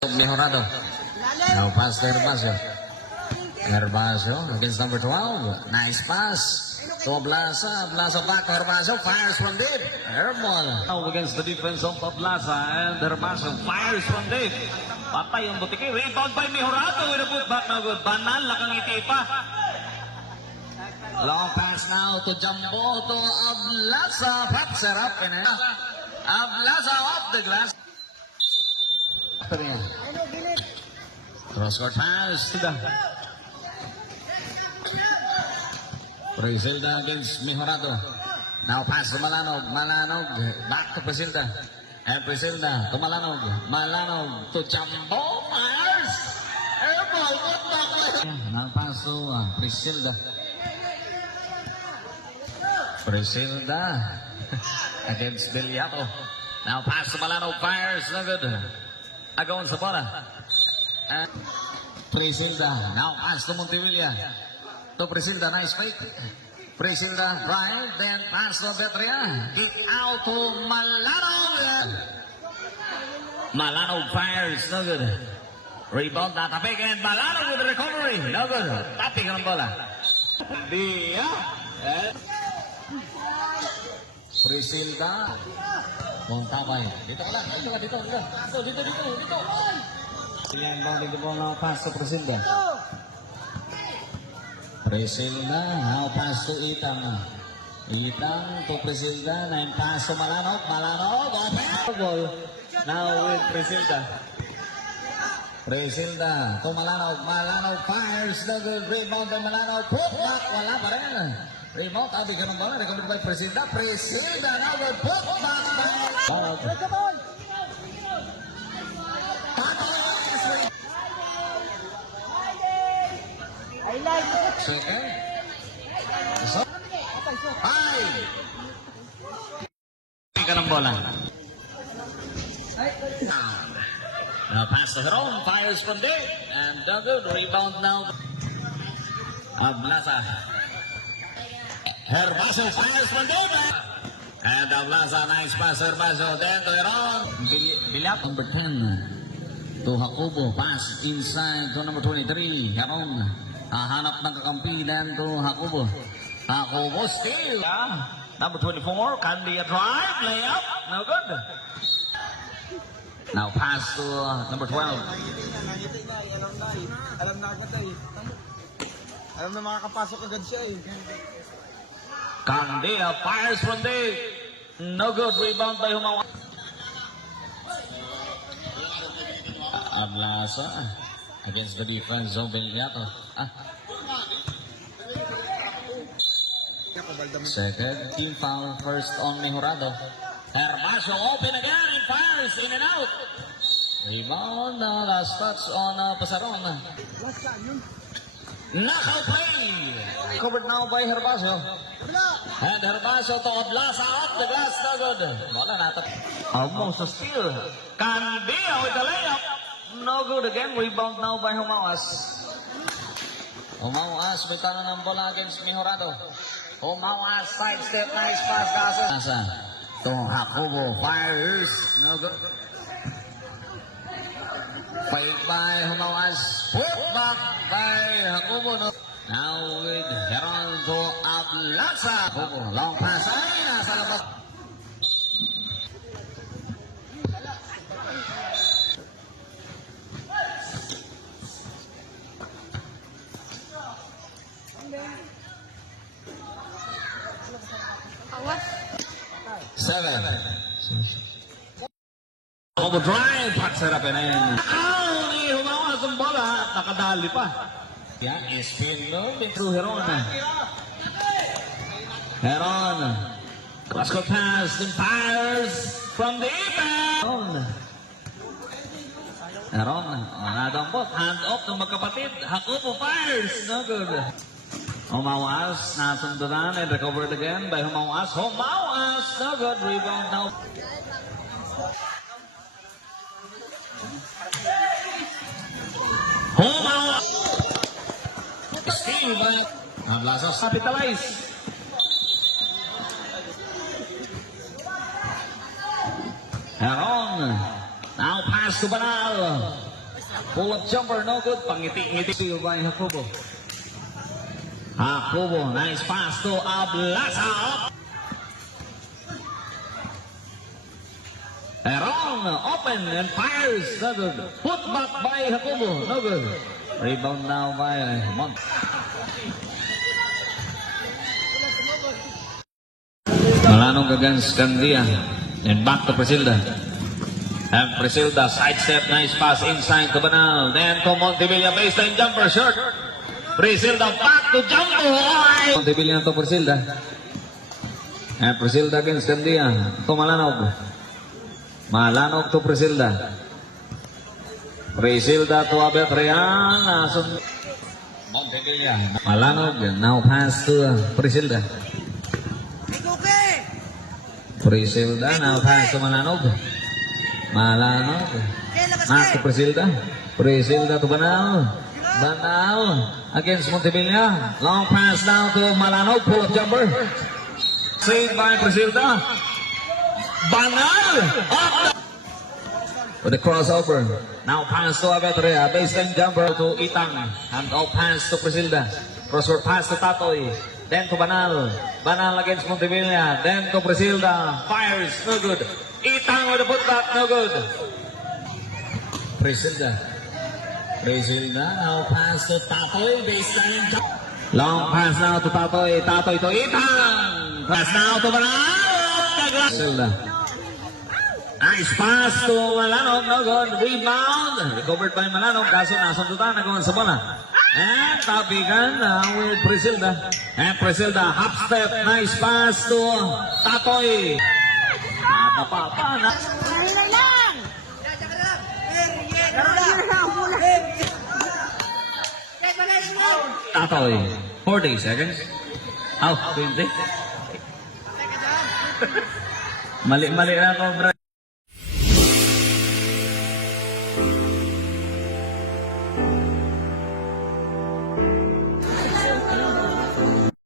Mejorado. Now pass to Herbacio. Herbacio against number 12. Nice pass. To Ablasa. Ablasa back to Herbacio. Fires from deep. Airball. Now against the defense of Ablasa and Herbacio fires from deep. Patay ang butiki. Rebound by Mejorado with a putback na good. Banal lakang iti pa. Long pass now to Jumbo to Ablasa. Pops it up in it. Ablasa off the glass. Cross court pass. Presilda against Mejorado. Now pass to Malanog. Malanog back to Presilda. And Presilda to Malanog. Malanog to Jumbo. Fires. Airball. Good back. Now pass to Presilda. Presilda against Deliato. Now pass to Malanog. Fires. No good. Agawan sa bola. Presilda. Now pass to Montevilla. To Presilda. Nice fake. Presilda drive. Then pass to Betria. Kick out to Malanog. Malanog fires. No good. Rebound na tapik. And Malanog with the recovery. No good. Tapik ang bola. Dia. Presilda. Montabay. Dito ka lang. Dito. Yang bang dito now pass to Presilda. Presilda. Now pass to Itang. Itang to Presilda. Now pass to Malanog. Malanog. Goal. Now with Presilda. Presilda to Malanog. Malanog fires. The good rebound by Malanog. Put back. Wala pa rin. Rebound. Abi ka ng bola. Recovered by Presilda. Presilda. Now good put back by second. So, five. Ka ng bola. Now pass to Heron. Fires from there. And the good rebound now. Ablasa. Herbacio fires from there. And Ablasa, nice pass, Herbacio. Then to Heron. Bilat, number 10. To Jacobo, pass inside to number 23. Heron. Hanap ng kakampi. Then to Jacobo. Jacobo still. Number 24, Candia drive, layup, no good. Now pass to number 12. Alam na agad eh. Alam na makakapasok agad siya eh. Candia fires from deep. No good. Rebound by Humawa. Ablasa against the defense of Beliato. Second team foul, first on Mejorado. Herbacio open again and fires in and out. Rebound, last touch on Pasaron. Knockout play. Covered now by Herbacio. And Herbacio to Ablasa off the glass, no good. Wala natap. Almost a steal. Candia with the layup. No good again. Rebound now by Humawas. Humawas, may tanong ng bola against Mejorado. Humawas, side step, nice pass, Casa. To Jacobo, fires, no good. Fight by Humawas, put back by Jacobo. No. Now with Heron to Ablasa. Jacobo, long pass, ay, nasa labas. Seven. Over drive, pats it up and in. Ow! Humawas ang bola. Nakadali pa. Yeah, spin no. Through Heron. Heron. Cross-court pass. Then fires from the end. Heron. Nadampot. Hand off ng magkapatid. Jacobo fires. No good. Humawas. Nasundunan and recovered again by Humawas. Humawas. No good. Rebound now. Humawas. Steal by Ablasa. Capitalize. Heron. Now pass to Banal. Pull-up jumper, no good. Pangiti-ngiti to by Jacobo. Jacobo, nice pass to Ablasa. Heron, open and fires. No good. Put back by Jacobo. No good. Rebound now by Mont. Malanong against Gandia. And back to Presilda. And Presilda, sidestep, nice pass inside to Banal. Then to Montevilla, baseline jumper, short. Presilda back to Jumbo. Montevilla to Presilda. And Presilda against Gandia. To Malanog. Malanog to Presilda. Presilda to Abetrian. Montevilla. Malanog, now pass to Presilda. Presilda, now pass to Malanog. Malanog. Back to Presilda. Presilda to Banal. Banal against Montevilla. Long pass now to Malanog. Pull-up jumper. Saved by Presilda. Banal. Up with the crossover. Now pass to Avetria. Baseline jumper to Itang. And off pass to Presilda. Crossword pass to Tatoy. Then to Banal. Banal against Montevilla. Then to Presilda. Fires. No good. Itang with the putback. No good. Presilda. Presilda. Now pass to Tatoy. Baseline jumper. Long pass now to Tatoy. Tatoy to Itang. Pass now to Banal. Presilda. Nice pass to Malanog. No good. Rebound. Recovered by Malanog. Kaso nasundutan. Nagawan sa bola. And tapigan with Presilda. And Presilda, half step, nice pass to Tatoy. Napapa na. Tatoy, 40 seconds. Out, 20. Mali-mali na ko, bro.